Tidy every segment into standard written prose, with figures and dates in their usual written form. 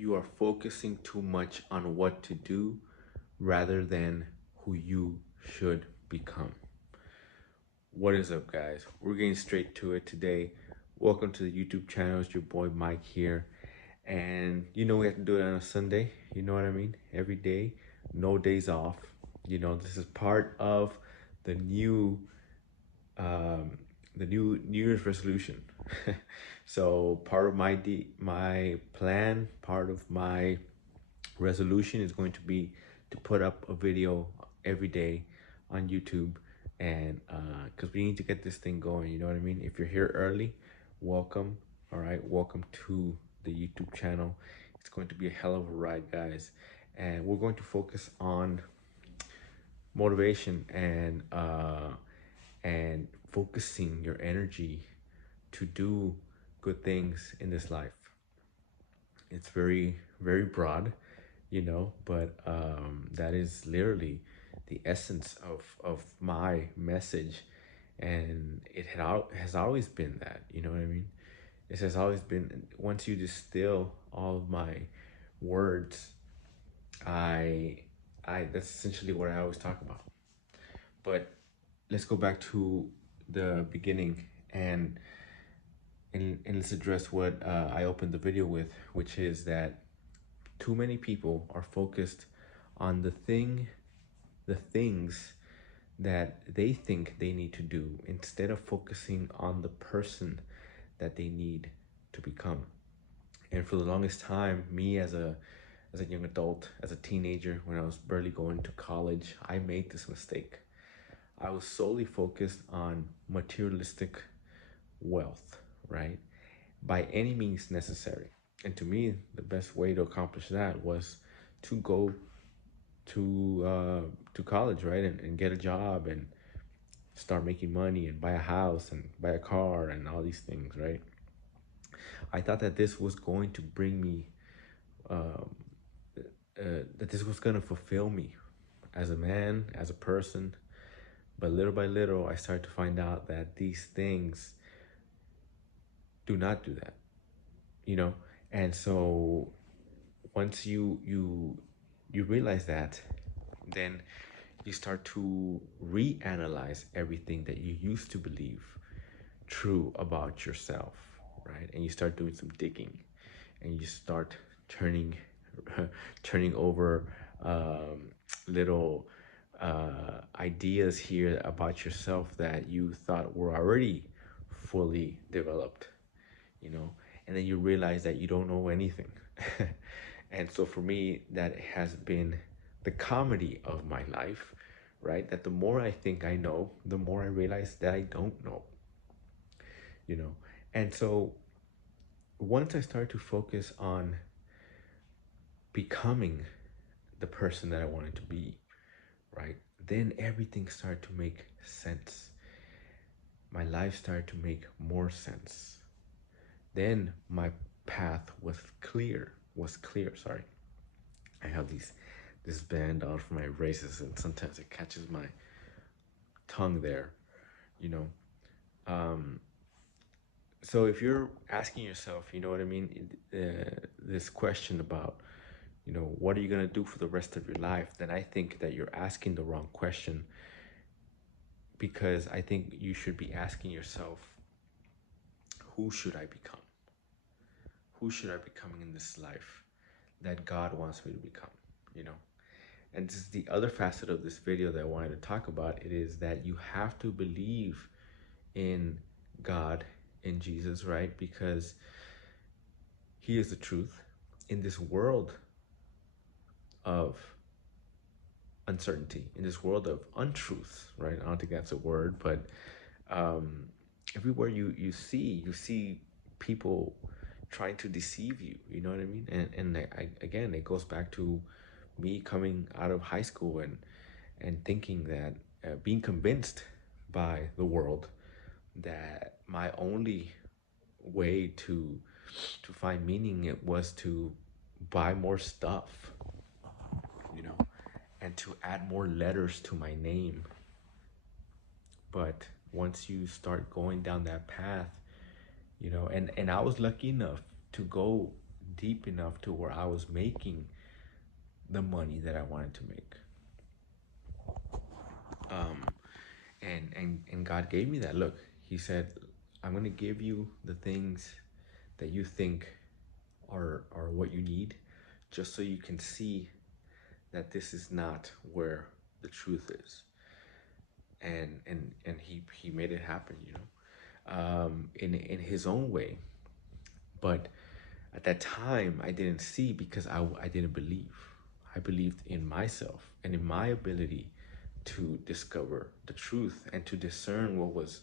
you are focusing too much on what to do rather than who you should become. What is up, guys? We're getting straight to it today. Welcome to the YouTube channel. It's your boy Mike here. And we have to do it on a Sunday. You know what I mean? Every day, no days off. This is part of the new um, New Year's resolution. So part of my plan, part of my resolution is going to be to put up a video every day on YouTube, and because we need to get this thing going. You know what I mean? If you're here early, welcome. All right, welcome to the YouTube channel. It's going to be a hell of a ride, guys, and we're going to focus on motivation and focusing your energy to do good things in this life. It's very, very broad, but that is literally the essence of my message. And has always been that, you know what I mean? It has always been, once you distill all of my words, I that's essentially what I always talk about. But let's go back to the beginning, and let's address what I opened the video with, which is that too many people are focused on the things that they think they need to do instead of focusing on the person that they need to become. And for the longest time, me as a young adult, as a teenager, when I was barely going to college, I made this mistake. I was solely focused on materialistic wealth, right? By any means necessary. And to me, the best way to accomplish that was to go to college, right? And get a job and start making money and buy a house and buy a car and all these things, right? I thought that this was going to bring me, um, that this was going to fulfill me as a man, as a person. But little by little, I started to find out that these things do not do that, you know? And so once you realize that, then you start to reanalyze everything that you used to believe true about yourself, right? And you start doing some digging, and you start turning turning over little ideas here about yourself that you thought were already fully developed, and then you realize that you don't know anything. And so for me, that has been the comedy of my life, right? That the more I think I know, the more I realize that I don't know, you know? And so once I started to focus on becoming the person that I wanted to be, right? Then everything started to make sense. My life started to make more sense. Then my path was clear, sorry. I have this band on for my braces, and sometimes it catches my tongue there, you know. Um, so if you're asking yourself, you know what I mean, this question about, what are you gonna do for the rest of your life, then I think that you're asking the wrong question, because I think you should be asking yourself, who should I become? Who should I become in this life that God wants me to become, you know? And this is the other facet of this video that I wanted to talk about. It is that you have to believe in God, in Jesus, right? Because he is the truth in this world of uncertainty, in this world of untruth, right? I don't think that's a word, but everywhere you see people trying to deceive you, you know what I mean? And again, it goes back to me coming out of high school and thinking that, being convinced by the world that my only way to find meaning, it was to buy more stuff, you know, and to add more letters to my name. But once you start going down that path, and I was lucky enough to go deep enough to where I was making the money that I wanted to make. Um, and God gave me that. Look, He said, I'm gonna give you the things that you think are what you need, just so you can see that this is not where the truth is. And he made it happen, in his own way. But at that time, I didn't see because I didn't believe. I believed in myself and in my ability to discover the truth and to discern what was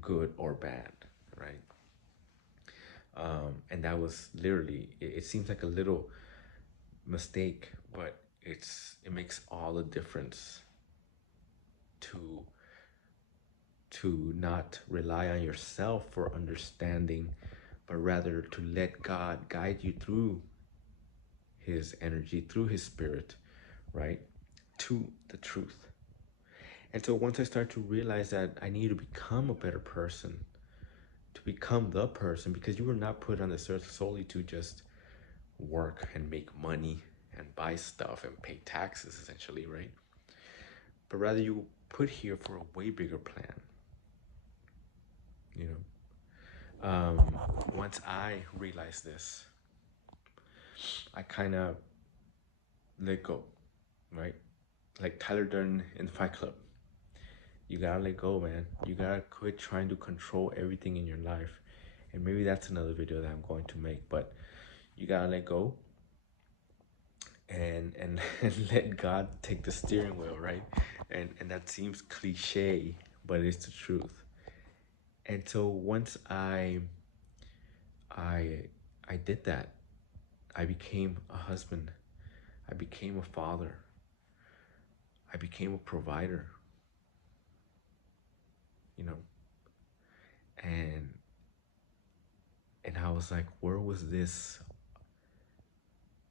good or bad, right? And that was literally, it seems like a little mistake, but it makes all the difference to not rely on yourself for understanding, but rather to let God guide you through His energy, through His Spirit, right, to the truth. And so once I start to realize that I need to become a better person, to become the person, because you were not put on this earth solely to just work and make money and buy stuff and pay taxes, essentially, right? But rather you put here for a way bigger plan, you know. Once I realized this, I kind of let go, right? Like Tyler Durden in Fight Club. You gotta let go, man. You gotta quit trying to control everything in your life. And maybe that's another video that I'm going to make, but you gotta let go and and let God take the steering wheel, right? And that seems cliche, but it's the truth. And so once I I did that, I became a husband. I became a father. I became a provider, you know. And I was like, where was this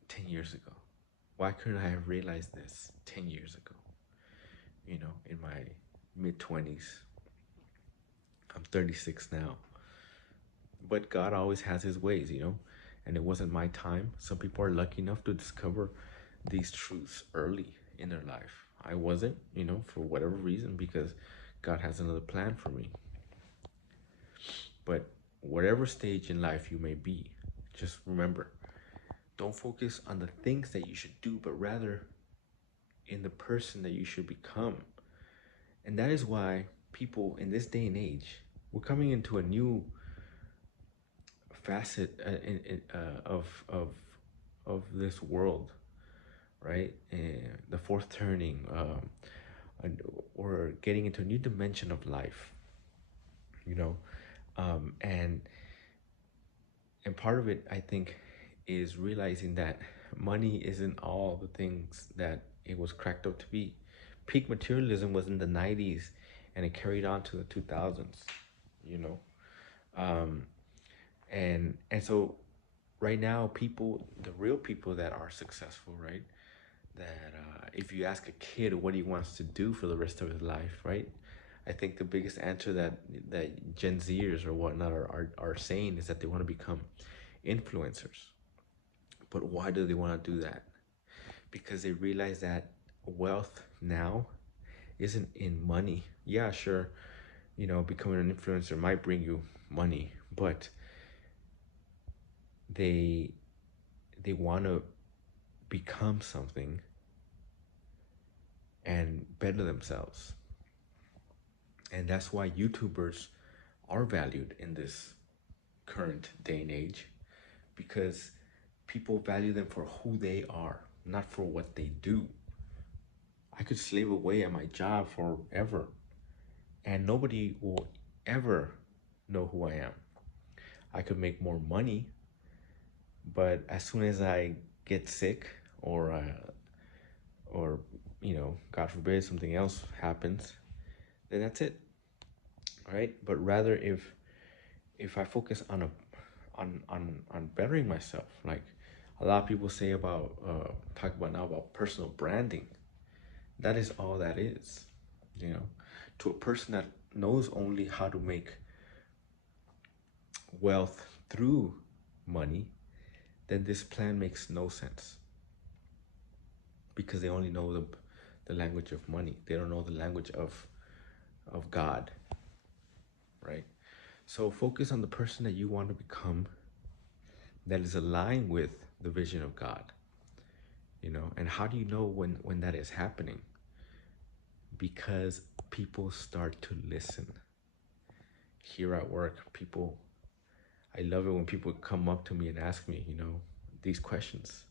10 years ago? Why couldn't I have realized this 10 years ago? You know, in my mid 20s. I'm 36 now. But God always has His ways, you know, and it wasn't my time. Some people are lucky enough to discover these truths early in their life. I wasn't, you know, for whatever reason, because God has another plan for me. But whatever stage in life you may be, just remember, don't focus on the things that you should do, but rather in the person that you should become. And that is why people in this day and age, we're coming into a new facet of this world, right? And the fourth turning, or getting into a new dimension of life, you know, and part of it, I think, is realizing that money isn't all the things that it was cracked up to be. Peak materialism was in the 90s and it carried on to the 2000s, you know. And so right now, people, the real people that are successful, right, that if you ask a kid what he wants to do for the rest of his life, right, I think the biggest answer that Gen Zers or whatnot are saying is that they want to become influencers. But why do they want to do that? Because they realize that wealth now isn't in money. Yeah, sure, you know, becoming an influencer might bring you money, but they want to become something and better themselves. And that's why YouTubers are valued in this current day and age, because people value them for who they are, not for what they do. I could slave away at my job forever and nobody will ever know who I am. I could make more money, but as soon as I get sick or you know, God forbid something else happens, then that's it. Right? But rather if I focus on bettering myself, like a lot of people say about talk about now about personal branding, that is all that is, you know, to a person that knows only how to make wealth through money, then this plan makes no sense, because they only know the language of money. They don't know the language of God, right? So focus on the person that you want to become, that is aligned with the vision of God, you know. And how do you know when that is happening? Because people start to listen. Here at work, people, I love it when people come up to me and ask me, you know, these questions.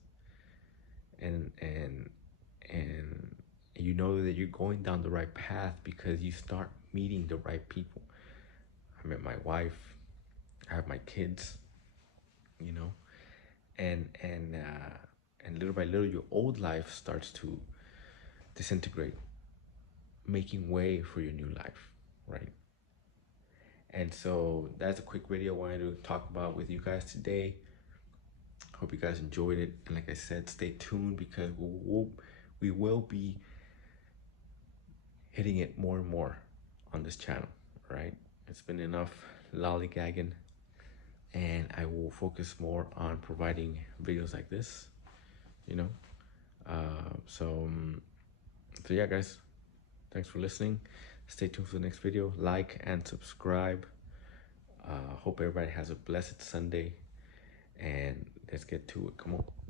And you know that you're going down the right path because you start meeting the right people. I met my wife, I have my kids, you know, and little by little, your old life starts to disintegrate, making way for your new life, right? And so that's a quick video I wanted to talk about with you guys today. Hope you guys enjoyed it, and like I said, stay tuned, because we will be hitting it more and more on this channel, right? It's been enough lollygagging, and I will focus more on providing videos like this, you know. So yeah, guys, thanks for listening. Stay tuned for the next video. Like and subscribe. Hope everybody has a blessed Sunday, and let's get to it. Come on.